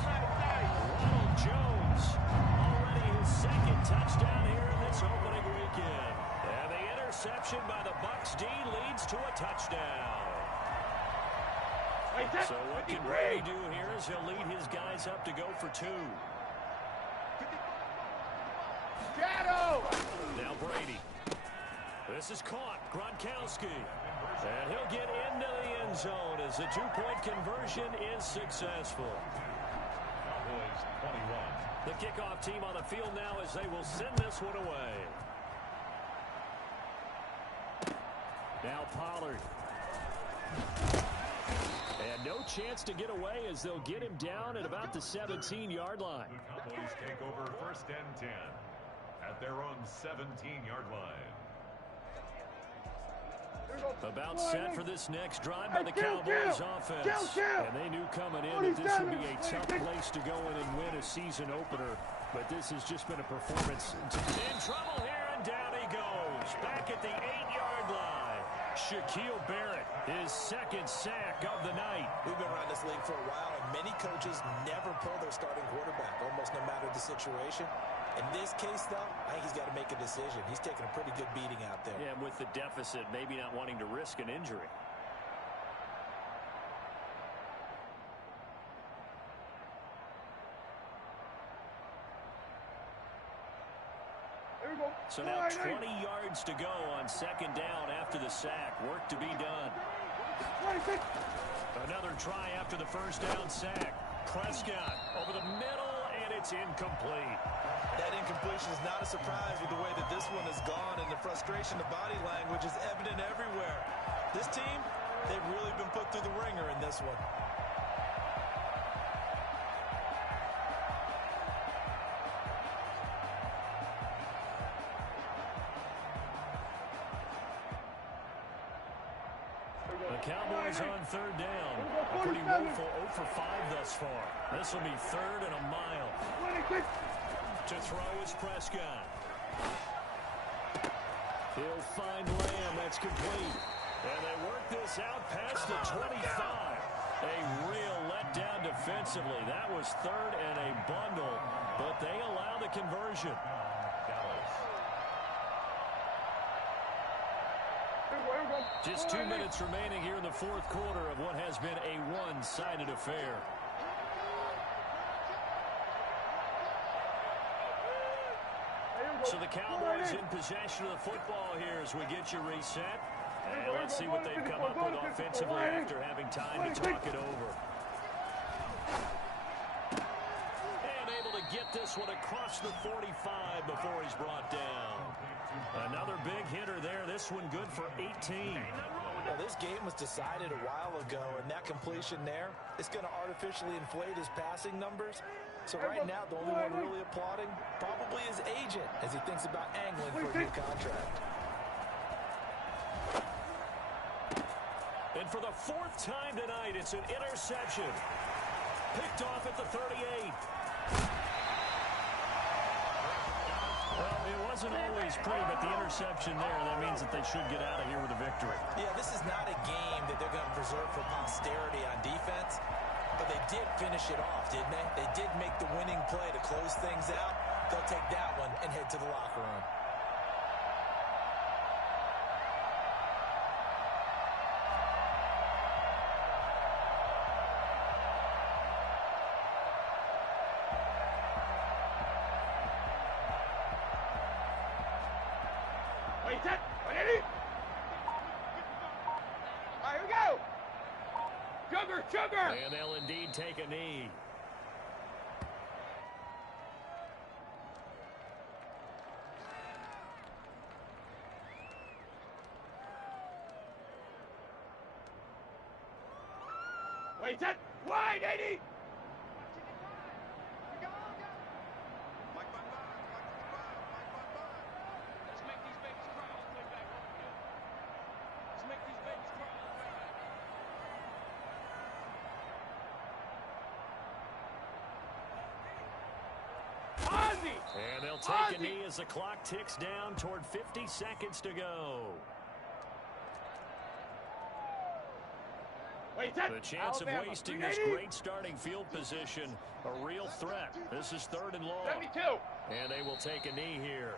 Ronald Jones, already his 2nd touchdown here in this opening weekend. And the interception by the Bucs D leads to a touchdown. So what can Brady do here is he'll lead his guys up to go for 2. Shadow! Now Brady. This is caught. Gronkowski. And he'll get into the end zone as the 2-point conversion is successful. Cowboys 21. The kickoff team on the field now as they will send this one away. Now Pollard. And no chance to get away as they'll get him down at about the 17-yard line. The Cowboys take over 1st and 10 at their own 17-yard line. About set for this next drive by the Cowboys offense. And they knew coming in that this would be a tough place to go in and win a season opener. But this has just been a performance. In trouble here, and down he goes. Back at the 8-yard line. Shaquille Barrett, his 2nd sack of the night. We've been around this league for a while, and many coaches never pull their starting quarterback, almost no matter the situation. In this case, though, I think he's got to make a decision. He's taking a pretty good beating out there. Yeah, with the deficit, maybe not wanting to risk an injury. So now 20 yards to go on second down after the sack. Work to be done. Another try after the first down sack. Prescott over the middle, and it's incomplete. That incompletion is not a surprise with the way that this one has gone, and the frustration, the body language is evident everywhere. This team, they've really been put through the ringer in this one. The Cowboys on third down. A pretty woeful 0 for 5 thus far. This will be third and a mile. To throw is Prescott. He'll find Lamb. That's complete. And they work this out past the 25. A real letdown defensively. That was third and a bundle, but they allow the conversion. Just 2 minutes remaining here in the fourth quarter of what has been a one-sided affair. So the Cowboys in possession of the football here as we get you reset. And let's see what they've come up with offensively after having time to talk it over. And able to get this one across the 45 before he's brought down. Another big hitter there. This one good for 18. Well, this game was decided a while ago, and that completion there is going to artificially inflate his passing numbers. So right now, the only one really applauding probably his agent as he thinks about angling for a new contract. And for the fourth time tonight, it's an interception. Picked off at the 38. Well, it wasn't always pretty, but the interception there, that means that they should get out of here with a victory. Yeah, this is not a game that they're going to preserve for posterity on defense, but they did finish it off, didn't they? They did make the winning play to close things out. They'll take that one and head to the locker room. Wait, set. Ready? All right, here we go. Sugar, sugar. And they'll indeed take a knee. Wait, set. Wide, 80. And they'll take a knee as the clock ticks down toward 50 seconds to go. The chance of wasting this great starting field position, a real threat. This is third and long. 72. And they will take a knee here.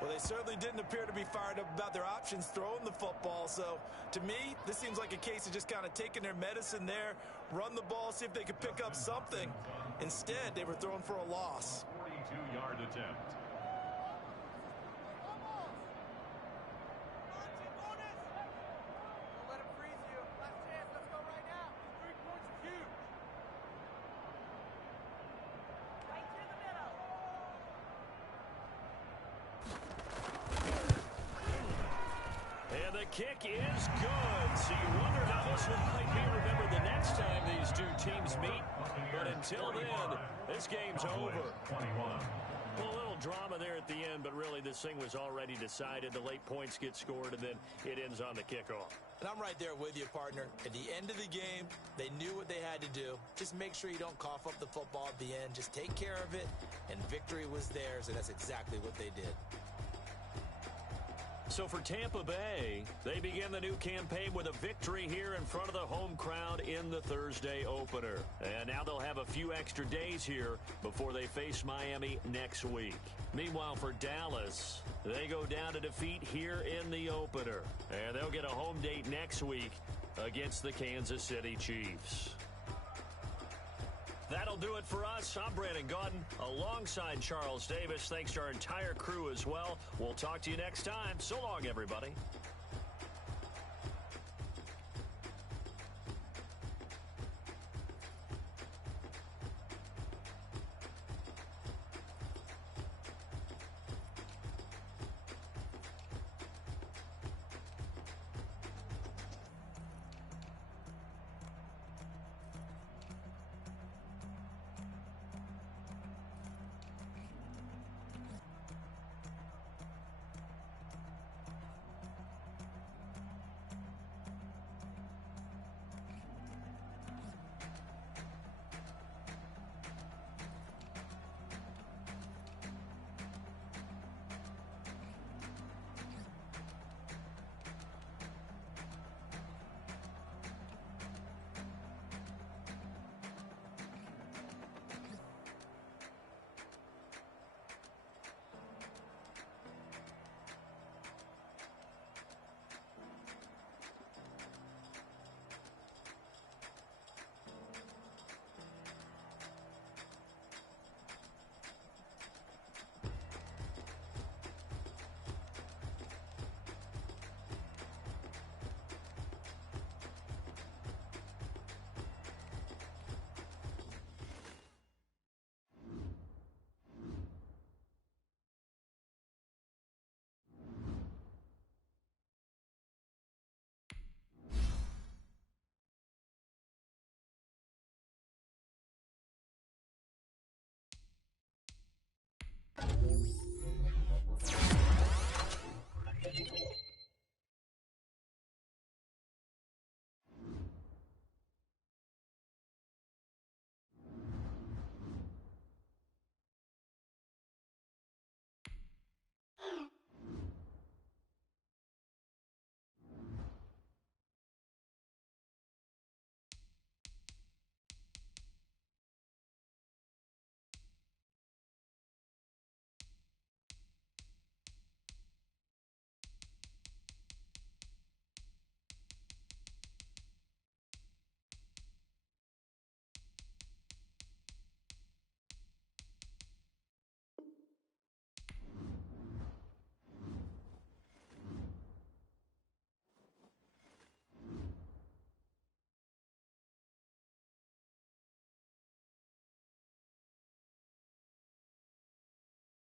Well, they certainly didn't appear to be fired up about their options throwing the football. So, to me, this seems like a case of just kind of taking their medicine there, run the ball, see if they could pick up something. Instead, they were throwing for a loss. 42-yard attempt. And the kick is good. So you wonder how this one might be remembered the next time these two teams meet. But until then, this game's over. 21. Well, a little drama there at the end, but really this thing was already decided. The late points get scored, and then it ends on the kickoff. And I'm right there with you, partner. At the end of the game, they knew what they had to do. Just make sure you don't cough up the football at the end. Just take care of it, and victory was theirs, and that's exactly what they did. So for Tampa Bay, they begin the new campaign with a victory here in front of the home crowd in the Thursday opener. And now they'll have a few extra days here before they face Miami next week. Meanwhile, for Dallas, they go down to defeat here in the opener. And they'll get a home date next week against the Kansas City Chiefs. That'll do it for us. I'm Brandon Gaudin alongside Charles Davis. Thanks to our entire crew as well. We'll talk to you next time. So long, everybody.